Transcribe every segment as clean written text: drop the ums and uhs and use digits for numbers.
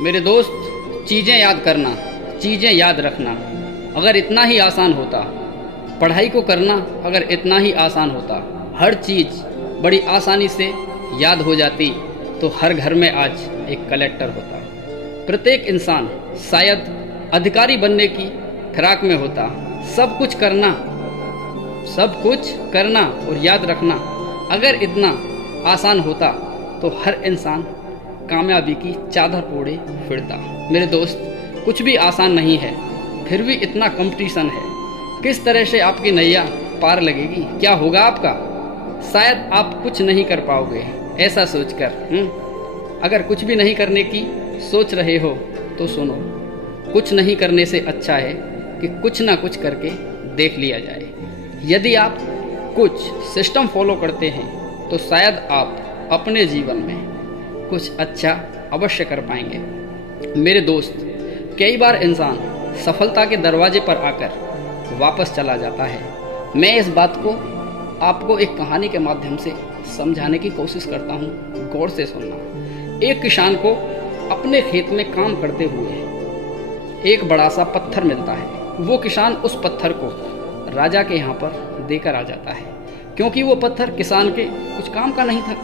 मेरे दोस्त, चीज़ें याद करना, चीज़ें याद रखना अगर इतना ही आसान होता, पढ़ाई को करना अगर इतना ही आसान होता, हर चीज़ बड़ी आसानी से याद हो जाती, तो हर घर में आज एक कलेक्टर होता। प्रत्येक इंसान शायद अधिकारी बनने की फिराक में होता। सब कुछ करना और याद रखना अगर इतना आसान होता, तो हर इंसान कामयाबी की चादर ओढ़े फिरता। मेरे दोस्त, कुछ भी आसान नहीं है, फिर भी इतना कंपटीशन है। किस तरह से आपकी नैया पार लगेगी, क्या होगा आपका? शायद आप कुछ नहीं कर पाओगे ऐसा सोचकर। अगर कुछ भी नहीं करने की सोच रहे हो तो सुनो, कुछ नहीं करने से अच्छा है कि कुछ ना कुछ करके देख लिया जाए। यदि आप कुछ सिस्टम फॉलो करते हैं तो शायद आप अपने जीवन में कुछ अच्छा अवश्य कर पाएंगे। मेरे दोस्त, कई बार इंसान सफलता के दरवाजे पर आकर वापस चला जाता है। मैं इस बात को आपको एक कहानी के माध्यम से समझाने की कोशिश करता हूँ, गौर से सुनना। एक किसान को अपने खेत में काम करते हुए एक बड़ा सा पत्थर मिलता है। वो किसान उस पत्थर को राजा के यहाँ पर देकर आ जाता है, क्योंकि वो पत्थर किसान के कुछ काम का नहीं था।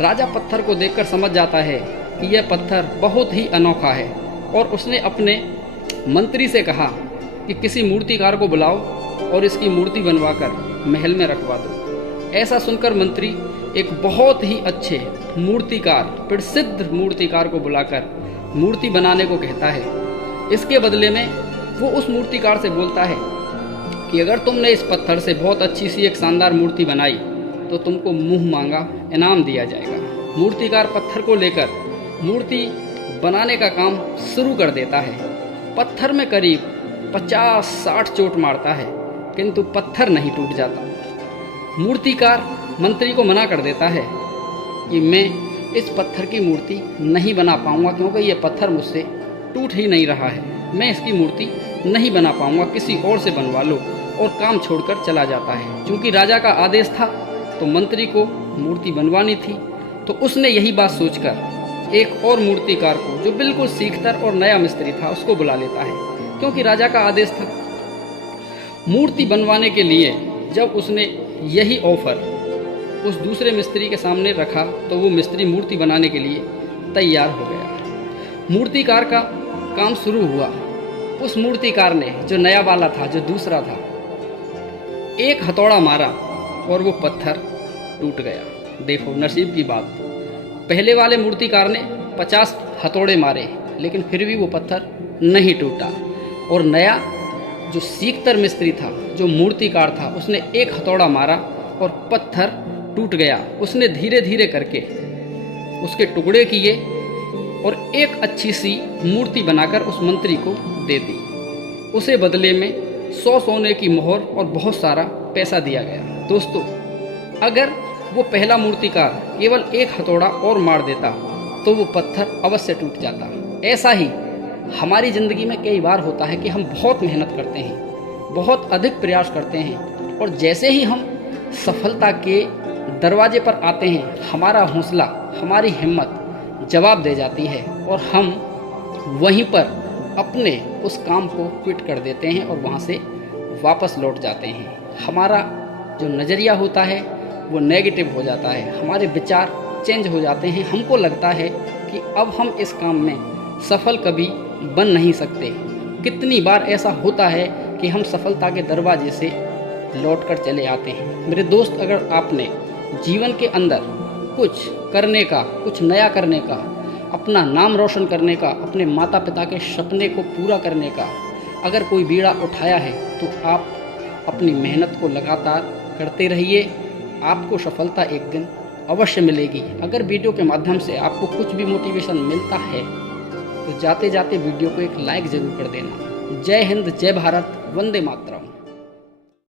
राजा पत्थर को देखकर समझ जाता है कि यह पत्थर बहुत ही अनोखा है, और उसने अपने मंत्री से कहा कि किसी मूर्तिकार को बुलाओ और इसकी मूर्ति बनवाकर महल में रखवा दो। ऐसा सुनकर मंत्री एक बहुत ही अच्छे मूर्तिकार, प्रसिद्ध मूर्तिकार को बुलाकर मूर्ति बनाने को कहता है। इसके बदले में वो उस मूर्तिकार से बोलता है कि अगर तुमने इस पत्थर से बहुत अच्छी सी एक शानदार मूर्ति बनाई तो तुमको मुंह मांगा इनाम दिया जाएगा। मूर्तिकार पत्थर को लेकर मूर्ति बनाने का काम शुरू कर देता है। पत्थर में करीब 50-60 चोट मारता है, किंतु पत्थर नहीं टूट जाता। मूर्तिकार मंत्री को मना कर देता है कि मैं इस पत्थर की मूर्ति नहीं बना पाऊंगा, क्योंकि ये पत्थर मुझसे टूट ही नहीं रहा है। मैं इसकी मूर्ति नहीं बना पाऊंगा, किसी और से बनवा लो, और काम छोड़कर चला जाता है। क्योंकि राजा का आदेश था तो मंत्री को मूर्ति बनवानी थी। तो उसने यही बात सोचकर एक और मूर्तिकार को, जो बिल्कुल सीखतर और नया मिस्त्री था, उसको बुला लेता है, क्योंकि राजा का आदेश था। मूर्ति बनवाने के लिए जब उसने यही ऑफर उस दूसरे मिस्त्री के सामने रखा, तो वो मिस्त्री मूर्ति बनाने के लिए तैयार हो गया। मूर्तिकार का काम शुरू हुआ। उस मूर्तिकार ने, जो नया वाला था, जो दूसरा था, एक हथौड़ा मारा और वो पत्थर टूट गया। देखो नसीब की बात, पहले वाले मूर्तिकार ने 50 हथौड़े मारे, लेकिन फिर भी वो पत्थर नहीं टूटा। और नया जो सीखतर मिस्त्री था, जो मूर्तिकार था, उसने एक हथौड़ा मारा और पत्थर टूट गया। उसने धीरे धीरे करके उसके टुकड़े किए और एक अच्छी सी मूर्ति बनाकर उस मंत्री को दे दी। उसे बदले में 100 सोने की मोहर और बहुत सारा पैसा दिया गया। दोस्तों, अगर वो पहला मूर्तिकार केवल एक हथौड़ा और मार देता तो वो पत्थर अवश्य टूट जाता। ऐसा ही हमारी ज़िंदगी में कई बार होता है कि हम बहुत मेहनत करते हैं, बहुत अधिक प्रयास करते हैं, और जैसे ही हम सफलता के दरवाजे पर आते हैं, हमारा हौसला, हमारी हिम्मत जवाब दे जाती है, और हम वहीं पर अपने उस काम को क्विट कर देते हैं और वहाँ से वापस लौट जाते हैं। हमारा जो नज़रिया होता है वो नेगेटिव हो जाता है, हमारे विचार चेंज हो जाते हैं। हमको लगता है कि अब हम इस काम में सफल कभी बन नहीं सकते। कितनी बार ऐसा होता है कि हम सफलता के दरवाजे से लौट कर चले आते हैं। मेरे दोस्त, अगर आपने जीवन के अंदर कुछ करने का, कुछ नया करने का, अपना नाम रोशन करने का, अपने माता पिता के सपने को पूरा करने का अगर कोई बीड़ा उठाया है, तो आप अपनी मेहनत को लगातार करते रहिए। आपको सफलता एक दिन अवश्य मिलेगी। अगर वीडियो के माध्यम से आपको कुछ भी मोटिवेशन मिलता है तो जाते जाते वीडियो को एक लाइक ज़रूर कर देना। जय हिंद, जय भारत, वंदे मातरम।